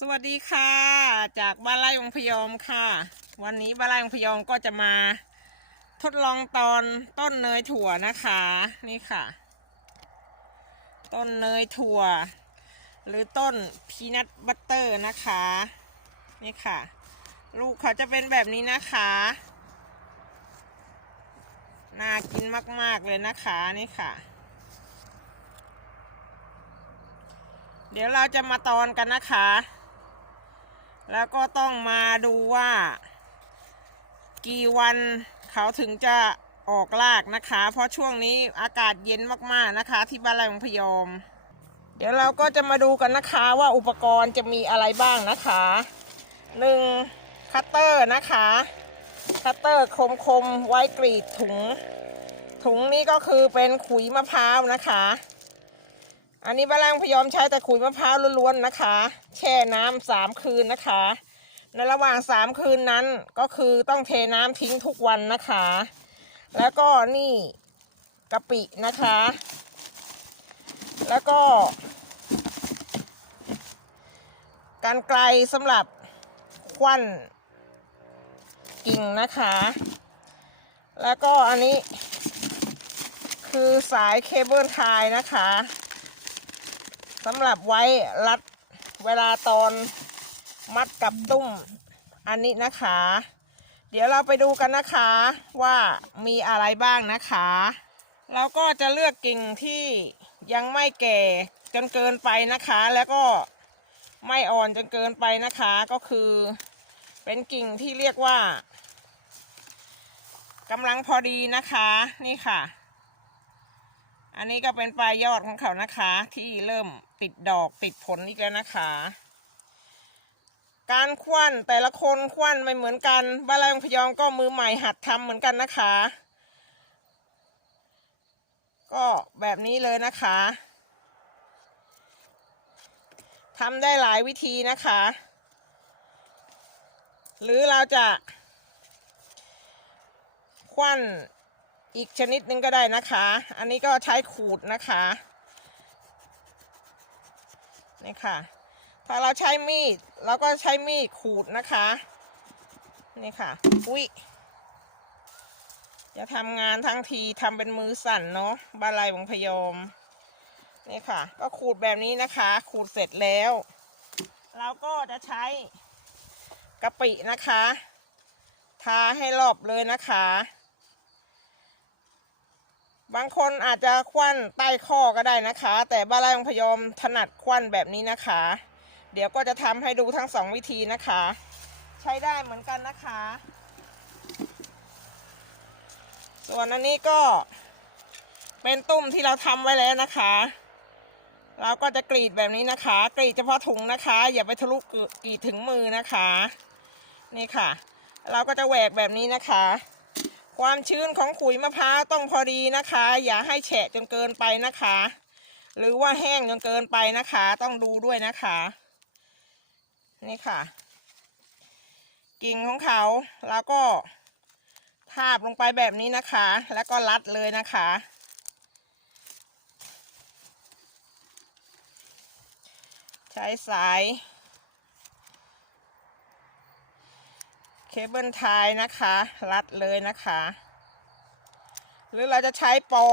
สวัสดีค่ะ จากบ้านไร่องพยอมค่ะ วันนี้บ้านไร่องพยอมก็จะมาทดลองตอนต้นเนยถั่วนะคะ นี่ค่ะ ต้นเนยถั่ว หรือต้นพีนัทบัตเตอร์นะคะ นี่ค่ะ ลูกเขาจะเป็นแบบนี้นะคะน่ากินมาก ๆ เลยนะคะนี่ค่ะ เดี๋ยวเราจะมาตอนกันนะคะ แล้วก็ต้องมาดูว่า กี่วันเขาถึงจะออกรากนะคะ เพราะช่วงนี้อากาศเย็นมากๆนะคะ ที่บ้านไรของพยอม เดี๋ยวเราก็จะมาดูกันนะคะว่าอุปกรณ์จะมีอะไรบ้างนะคะหนึ่งคัตเตอร์นะคะ คัตเตอร์คมๆไว้กรีดถุง ถุงนี้ก็คือเป็นขุยมะพร้าวนะคะ อันนี้บ้านแรงพยอมใช้แต่ขุยมะพร้าวล้วนๆนะคะ แช่น้ำสามคืนนะคะ ในระหว่างสามคืนนั้นก็คือต้องเทน้ำทิ้งทุกวันนะคะ แล้วก็นี่กะปินะคะ แล้วก็การไกลสำหรับควันกิ่งนะคะ แล้วก็อันนี้คือสายเคเบิลไทยนะคะ สำหรับไว้รัดเวลาตอนมัดกับตุ้มอันนี้นะคะ เดี๋ยวเราไปดูกันนะคะว่ามีอะไรบ้างนะคะ เราก็จะเลือกกิ่งที่ยังไม่แก่จนเกินไปนะคะ แล้วก็ไม่อ่อนจนเกินไปนะคะ ก็คือเป็นกิ่งที่เรียกว่ากำลังพอดีนะคะ นี่ค่ะ อันนี้ก็เป็นปลายยอดของเขานะคะ ที่เริ่มติดดอกติดผลอีกแล้วนะคะ การคว้นแต่ละคนคว้นไม่เหมือนกันบ้านแรงพยองก็มือใหม่หัดทำเหมือนกันนะคะ ก็แบบนี้เลยนะคะทำได้หลายวิธีนะคะ หรือเราจะคว้น อีกชนิดหนึงก็ได้นะคะ อันนี้ก็ใช้ขูดนะคะนี่ค่ะ ถ้าเราใช้มีดเราก็ใช้มีดขูดนะคะนี่ค่ะ อุ้ยจะทำงานทั้งทีทำเป็นมือสั่นเนาะบาลัยวังพยอมนี่ค่ะ ก็ขูดแบบนี้นะคะ ขูดเสร็จแล้ว เราก็จะใช้กะปินะคะ ทาให้รอบเลยนะคะ บางคนอาจจะควันใต้ข้อก็ได้นะคะ แต่บ้านไร่ของพยอมถนัดควันแบบนี้นะคะ เดี๋ยวก็จะทำให้ดูทั้งสองวิธีนะคะ ใช้ได้เหมือนกันนะคะ ส่วนอันนี้ก็เป็นตุ้มที่เราทำไว้แล้วนะคะ เราก็จะกรีดแบบนี้นะคะ กรีดเฉพาะถุงนะคะ อย่าไปทะลุกรีดถึงมือนะคะ นี่ค่ะ เราก็จะแหวกแบบนี้นะคะ ความชื้นของขุยมะพร้าวต้องพอดีนะคะ อย่าให้แฉะจนเกินไปนะคะ หรือว่าแห้งจนเกินไปนะคะ ต้องดูด้วยนะคะ นี่ค่ะ กิ่งของเขาแล้วก็ทาบลงไปแบบนี้นะคะ แล้วก็รัดเลยนะคะ ใช้สาย เคเบิลไทยนะคะ รัดเลยนะคะ หรือเราจะใช้ปอ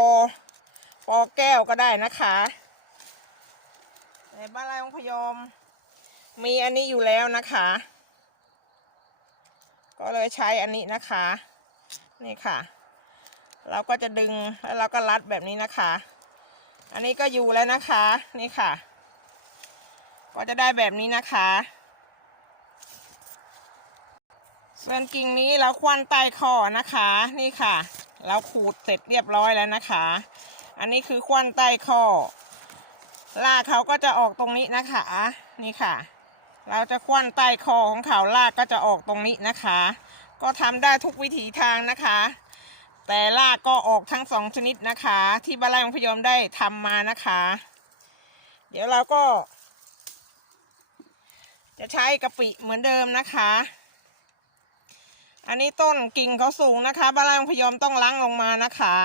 ปอแก้วก็ได้นะคะในบ้านไร่ของพยอม มีอันนี้อยู่แล้วนะคะ ก็เลยใช้อันนี้นะคะ นี่ค่ะ เราก็จะดึงแล้วเราก็รัดแบบนี้นะคะ อันนี้ก็อยู่แล้วนะคะ นี่ค่ะ ก็จะได้แบบนี้นะคะ ส่วนกิ่งนี้เราควันใต้คอนะคะ นี่ค่ะ เราขูดเสร็จเรียบร้อยแล้วนะคะ อันนี้คือควันใต้คอรากเขาก็จะออกตรงนี้นะคะ นี่ค่ะ เราจะควันใต้คอของเขารากก็จะออกตรงนี้นะคะ ก็ทำได้ทุกวิถีทางนะคะ แต่รากก็ออกทั้งสองชนิดนะคะ ที่บ้านไร่ของพยอมได้ทำมานะคะ เดี๋ยวเราก็ จะใช้กะปิเหมือนเดิมนะคะ อันนี้ต้นกิ่งเขาสูงนะคะบ้านล่างพยอมต้องล้างลงมานะคะ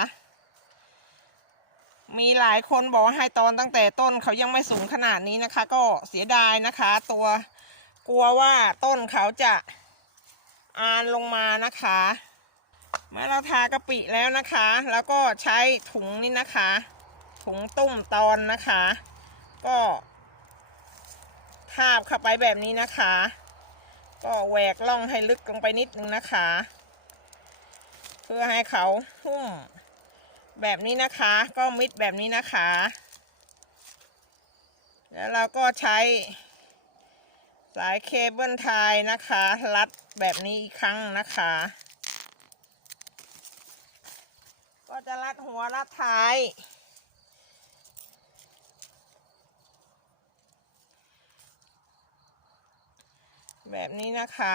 มีหลายคนบอกว่าให้ตอนตั้งแต่ต้นเขายังไม่สูงขนาดนี้นะคะ ก็เสียดายนะคะ ตัวกลัวว่าต้นเขาจะอานลงมานะคะเมื่อเราทากะปิแล้วนะคะ แล้วก็ใช้ถุงนี่นะคะ ถุงตุ้มตอนนะคะ ก็ทาบเข้าไปแบบนี้นะคะ ก็แหวกล่องให้ลึกลงไปนิดนึงนะคะ เพื่อให้เขาหุ้มแบบนี้นะคะ ก็มิดแบบนี้นะคะ แล้วเราก็ใช้ สายเคเบิลไทยนะคะ รัดแบบนี้อีกครั้งนะคะ ก็จะรัดหัวรัดท้าย แบบนี้นะคะ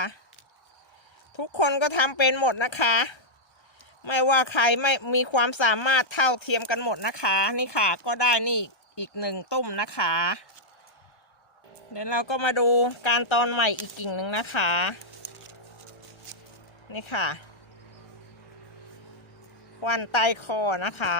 ทุกคนก็ทำเป็นหมดนะคะ ไม่ว่าใครไม่มีความสามารถเท่าเทียมกันหมดนะคะ นี่ค่ะ ก็ได้นี่อีกหนึ่งตุ้มนะคะ เดี๋ยวเราก็มาดูการตอนใหม่อีกกิ่งหนึ่งนะคะ นี่ค่ะวันใต้คอนะคะ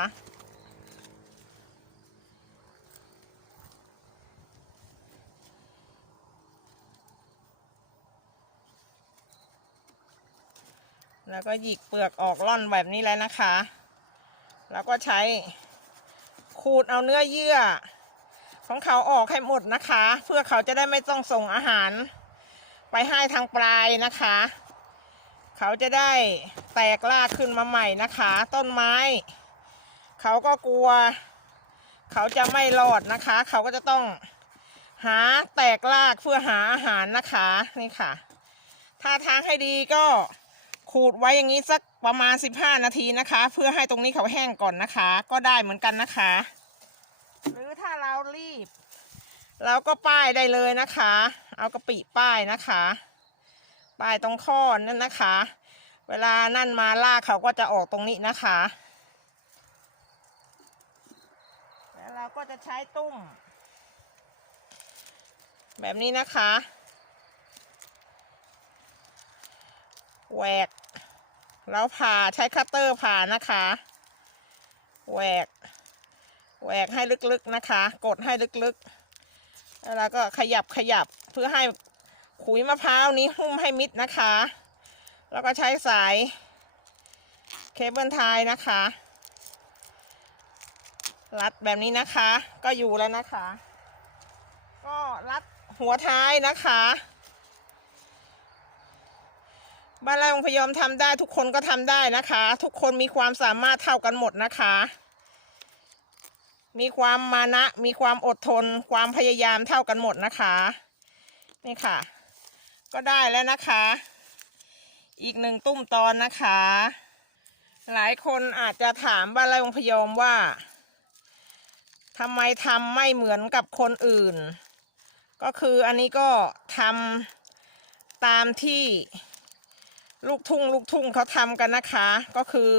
แล้วก็หยิกเปลือกออกร่อนแบบนี้แล้วนะคะ แล้วก็ใช้ขูดเอาเนื้อเยื่อ ของเขาออกให้หมดนะคะ เพื่อเขาจะได้ไม่ต้องส่งอาหาร ไปให้ทางปลายนะคะ เขาจะได้แตกรากขึ้นมาใหม่นะคะ ต้นไม้ เขาก็กลัว เขาจะไม่รอดนะคะ เขาก็จะต้องหาแตกรากเพื่อหาอาหารนะคะนี่ค่ะถ้าทางให้ดีก็ ขูดไว้อย่างนี้สักประมาณ 15 นาทีนะคะ เพื่อให้ตรงนี้เขาแห้งก่อนนะคะ ก็ได้เหมือนกันนะคะ หรือถ้าเรารีบเราก็ป้ายได้เลยนะคะ เอากระปิป้ายนะคะ ป้ายตรงข้อนั่นนะคะ เวลานั่นมาลากเขาก็จะออกตรงนี้นะคะ แล้วเราก็จะใช้ตุ้ม แบบนี้นะคะแหวก แล้วผ่าใช้คัตเตอร์ผ่านะคะแหวกแหวกให้ลึกๆนะคะ กดให้ลึกๆ แล้วเราก็ขยับขยับเพื่อให้ขุยมะพร้าวนี้หุ้มให้มิดนะคะ แล้วก็ใช้สายเคเบิลไทยนะคะ รัดแบบนี้นะคะ ก็อยู่แล้วนะคะ ก็รัดหัวท้ายนะคะ บ้านไร่องพยอมทำได้ทุกคนก็ทำได้นะคะ ทุกคนมีความสามารถเท่ากันหมดนะคะ มีความมานะ มีความอดทน ความพยายามเท่ากันหมดนะคะ นี่ค่ะ ก็ได้แล้วนะคะ อีกหนึ่งตุ้มตอนนะคะ หลายคนอาจจะถามบ้านไร่องพยอมว่าทำไมทำไม่เหมือนกับคนอื่น ก็คืออันนี้ก็ทำตามที่ ลูกทุ่งลูกทุ่งเขาทำกันนะคะ ก็คือ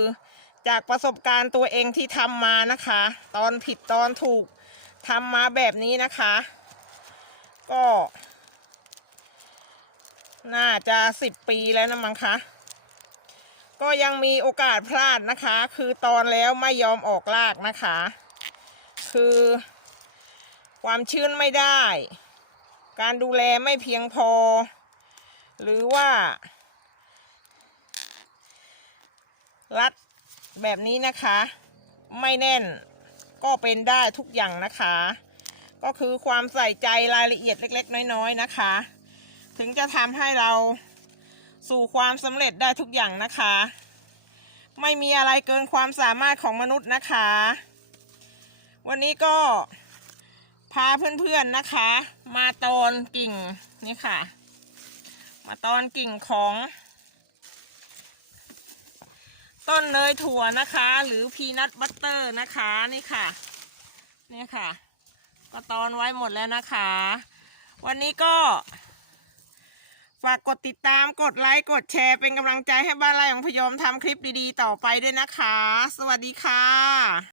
จากประสบการณ์ตัวเองที่ทำมานะคะ ตอนผิดตอนถูกทำมาแบบนี้นะคะ ก็ น่าจะสิบปีแล้วนะมั้งคะก็ยังมีโอกาสพลาดนะคะ คือตอนแล้วไม่ยอมออกรากนะคะ คือความชื้นไม่ได้ การดูแลไม่เพียงพอ หรือว่า รัดแบบนี้นะคะ ไม่แน่นก็เป็นได้ทุกอย่างนะคะ ก็คือความใส่ใจรายละเอียดเล็ก ๆ น้อย ๆ นะคะ ถึงจะทำให้เราสู่ความสำเร็จได้ทุกอย่างนะคะ ไม่มีอะไรเกินความสามารถของมนุษย์นะคะ วันนี้ก็พาเพื่อนๆนะคะ มาตอนกิ่งนี่ค่ะ มาตอนกิ่งของ ต้นเนยถั่วนะคะ หรือพีนัทบัตเตอร์นะคะนี่ค่ะนี่ค่ะ ก็ตอนไว้หมดแล้วนะคะ วันนี้ก็ ฝากกดติดตามกดไลค์กดแชร์เป็นกำลังใจให้บ้านไร่ของพยอมทำคลิปดีๆ ต่อไปด้วยนะคะ สวัสดีค่ะ